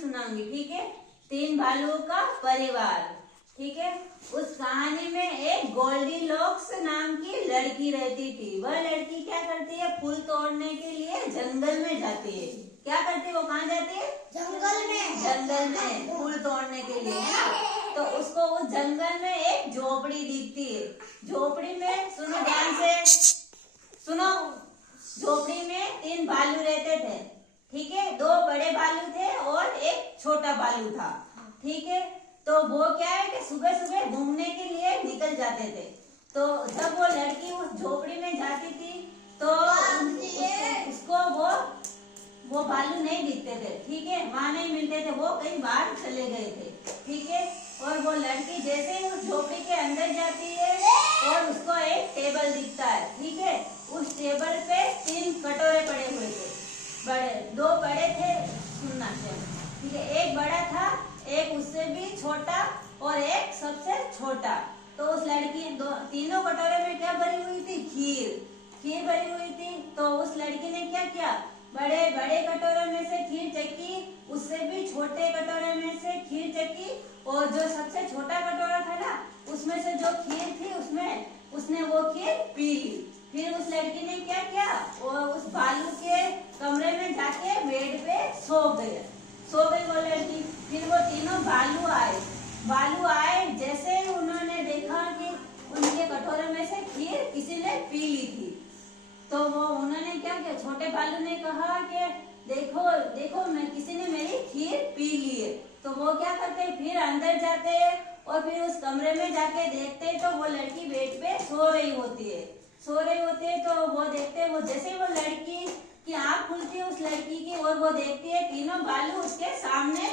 सुनाऊंगी, ठीक है। 3 भालुओं का परिवार, ठीक है। उस कहानी में एक गोल्डीलॉक्स नाम की लड़की रहती थी। वह लड़की क्या करती है, फूल तोड़ने के लिए जंगल में जाती है। क्या करती है वो, कहाँ जाती है, जंगल में। जंगल में फूल तोड़ने के लिए, है ना। तो उसको उस जंगल में एक झोपड़ी दिखती है। झोपड़ी में, सुनो ध्यान से सुनो, झोपड़ी में 3 भालू रहते थे, ठीक है। 2 बड़े भालू थे और एक छोटा भालू था, ठीक है। तो वो क्या है कि सुबह सुबह घूमने के लिए निकल जाते थे। तो जब वो लड़की उस झोपड़ी में जाती थी तो उसको वो भालू नहीं दिखते थे, ठीक है। वहां नहीं मिलते थे, वो कहीं बाहर चले गए थे, ठीक है। और वो लड़की जैसे ही उस झोपड़ी के अंदर जाती है और उसको एक टेबल दिखता है, ठीक है। उस टेबल पे 3 कटोरे पड़े हुए थे, बड़े 2 बड़े थे, सुनना चाहिए, ठीक है। एक बड़ा था, एक उससे भी छोटा और एक सबसे छोटा। तो उस लड़की तीनों कटोरे में क्या भरी हुई थी, खीर भरी हुई थी। तो उस लड़की ने क्या किया, बड़े बड़े कटोरे में से खीर चक्की, उससे भी छोटे कटोरे में से खीर चक्की, और जो सबसे छोटा कटोरा था ना, उसमें से जो खीर थी उसमें उसने वो खीर पी ली। फिर उस लड़की ने क्या किया, वो उस भालू के कमरे में जाके बेड पे सो गई वो लड़की। फिर वो तीनों भालू आए, जैसे ही उन्होंने देखा कि उनके कटोरे में से खीर किसी ने पी ली थी, तो वो उन्होंने क्या किया, छोटे भालू ने कहा कि देखो देखो, मैं किसी ने मेरी खीर पी ली है। तो वो क्या करते, फिर अंदर जाते हैं और फिर उस कमरे में जाके देखते हैं तो वो लड़की बेड पे सो रही होती है। तो वो देखते हैं, वो जैसे वो लड़की की आंख खुलती है उस लड़की की, और वो देखती है तीनों भालू उसके सामने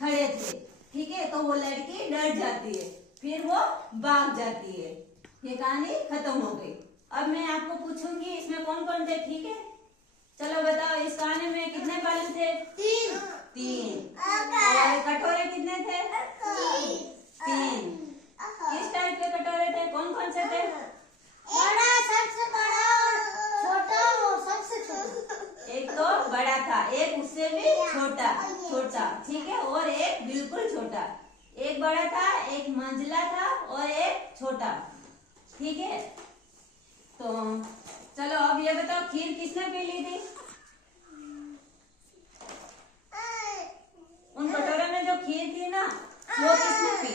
खड़े थे, ठीक है। तो वो लड़की डर जाती है, फिर वो भाग जाती है। ये कहानी खत्म हो गई। अब मैं आपको पूछूंगी इसमें कौन कौन थे, ठीक है। चलो बताओ, इस कहानी में कितने भालू थे, 3 और कटोरे कितने थे, 3। किस टाइप के कटोरे थे, कौन कौन से थे, बड़ा, सबसे बड़ा, छोटा और सबसे छोटा। एक तो बड़ा था, एक उससे भी छोटा, ठीक है, और एक बिल्कुल छोटा। एक बड़ा था, एक मंझला था और एक छोटा, ठीक है। तो चलो अब ये बताओ, खीर किसने पी ली थी, उन कटोरे में जो खीर थी ना, वो किसने पी,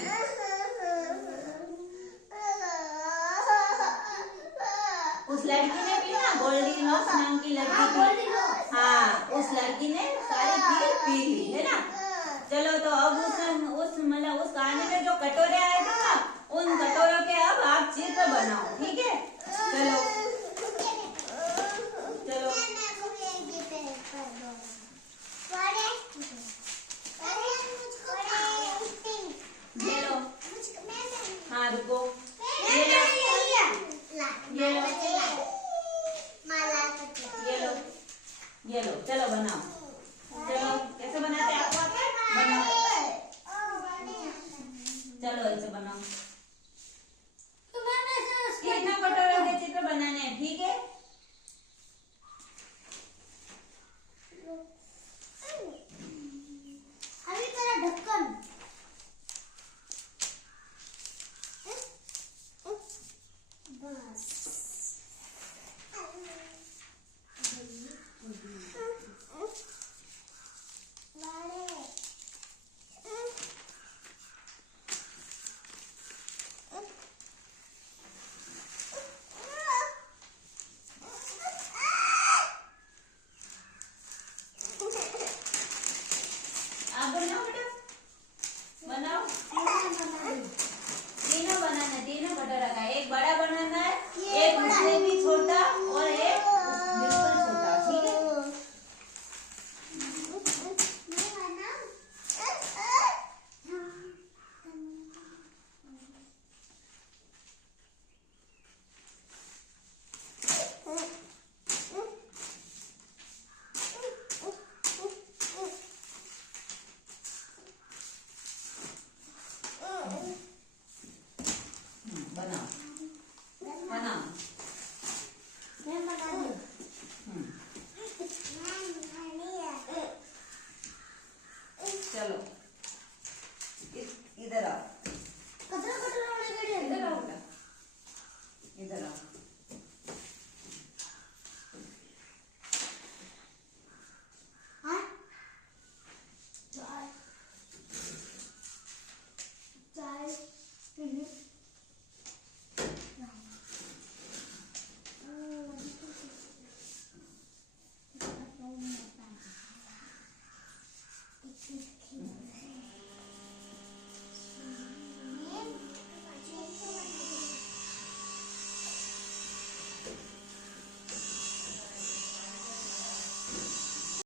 उस लड़की ने पी ना, गोल्डीलॉक्स नाम की लड़की थी, हाँ, उस लड़की ने सारी खीर पी ली, है ना। चलो तो अब उस कहानी में जो कटोरे आए थे ना, उन कटोरों के अब आप चित्र बनाओ, ठीक है। चलो ये लो, हाँ रुको, ये लो, चलो बनाओ। चलो कैसे बनाते हैं, आपको आता है, बनाओ, चलो ऐसे बनाओ। चलो